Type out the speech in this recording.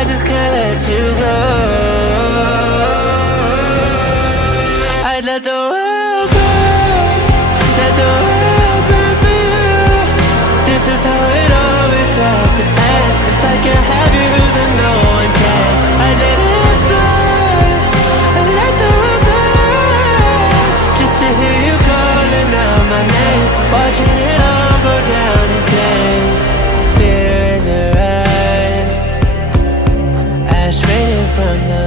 I just can't let you go. I'd let the world burn, let the world burn for you. This is how it always had to end. If I can't have you, then no one can. I'd let it burn, and let the world burn, just to hear you calling out my name, watching it all go down in flames. Fear in their eyes, ash raining from the